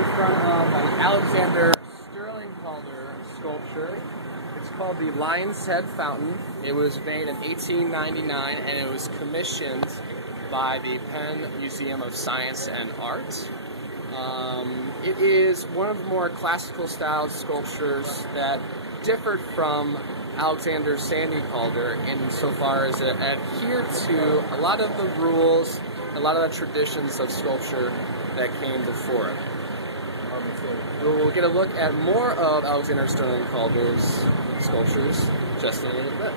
in front of an Alexander Sterling Calder sculpture. It's called the Lion's Head Fountain. It was made in 1899 and it was commissioned by the Penn Museum of Science and Art. It is one of the more classical styled sculptures that differed from Alexander Sandy Calder insofar as it adhered to a lot of the rules, a lot of the traditions of sculpture that came before it. We'll get a look at more of Alexander Sterling Calder's sculptures just in a little bit.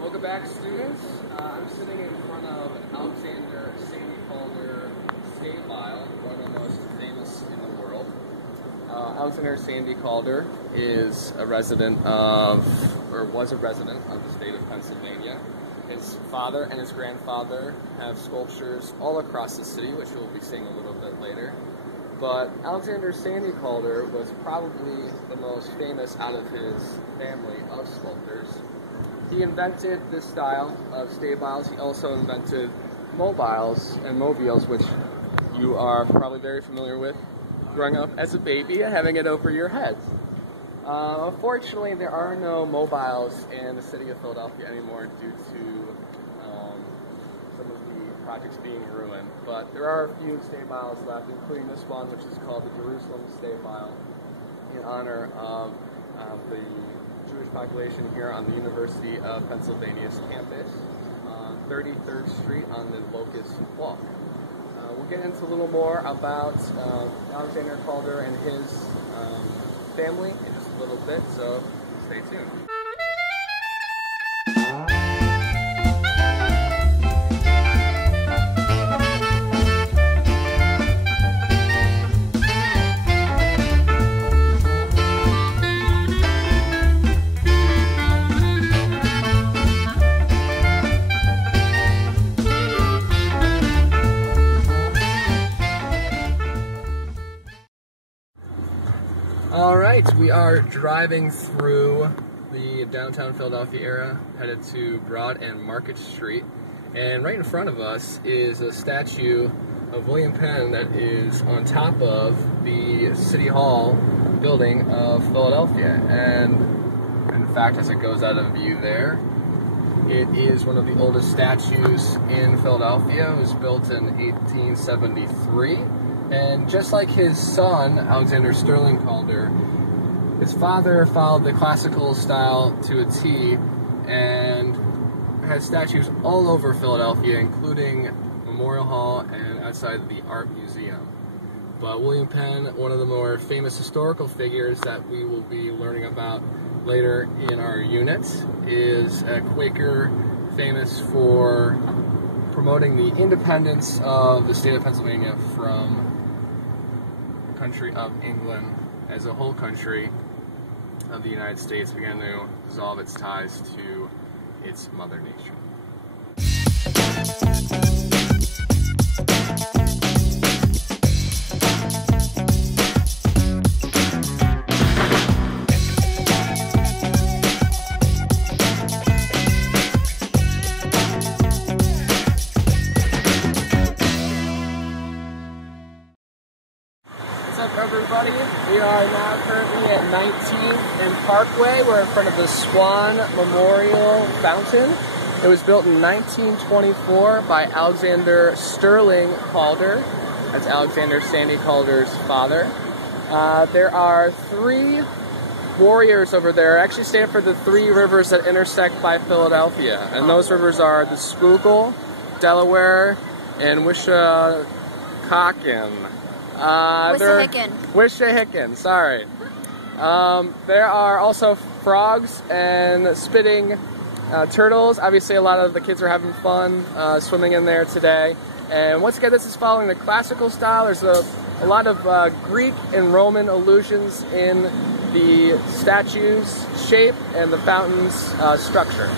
Welcome back, students. I'm sitting in front of an Alexander Sandy Calder stabile, one of the most famous in the world. Alexander Sandy Calder is a resident of, or was a resident of the state of Pennsylvania. His father and his grandfather have sculptures all across the city, which we'll be seeing a little bit later. But Alexander Sandy Calder was probably the most famous out of his family of sculptors. He invented this style of stabiles. He also invented mobiles and mobiles, which you are probably very familiar with growing up as a baby and having it over your heads. Unfortunately, there are no mobiles in the city of Philadelphia anymore due to some of the projects being ruined. But there are a few stabiles left, including this one, which is called the Jerusalem Stabile, in honor of the Jewish population here on the University of Pennsylvania's campus, 33rd Street on the Locust Walk. We'll get into a little more about Alexander Calder and his family in just a little bit, so stay tuned. Alright, we are driving through the downtown Philadelphia area, headed to Broad and Market Street, and right in front of us is a statue of William Penn that is on top of the City Hall building of Philadelphia. And in fact, as it goes out of view there, it is one of the oldest statues in Philadelphia. It was built in 1873. And just like his son, Alexander Sterling Calder, his father followed the classical style to a T and has statues all over Philadelphia, including Memorial Hall and outside the Art Museum. But William Penn, one of the more famous historical figures that we will be learning about later in our unit, is a Quaker famous for promoting the independence of the state of Pennsylvania from country of England as a whole country of the United States began to dissolve its ties to its mother nature. What's up, everybody? We are now currently at 19th and Parkway. We're in front of the Swan Memorial Fountain. It was built in 1924 by Alexander Sterling Calder. That's Alexander Sandy Calder's father. There are three warriors over there. Actually stand for the three rivers that intersect by Philadelphia. And those rivers are the Schuylkill, Delaware, and Wissahickon. Wissahickon, sorry. There are also frogs and spitting turtles. Obviously a lot of the kids are having fun swimming in there today. And once again, this is following the classical style. There's a a lot of Greek and Roman allusions in the statue's shape and the fountain's structure.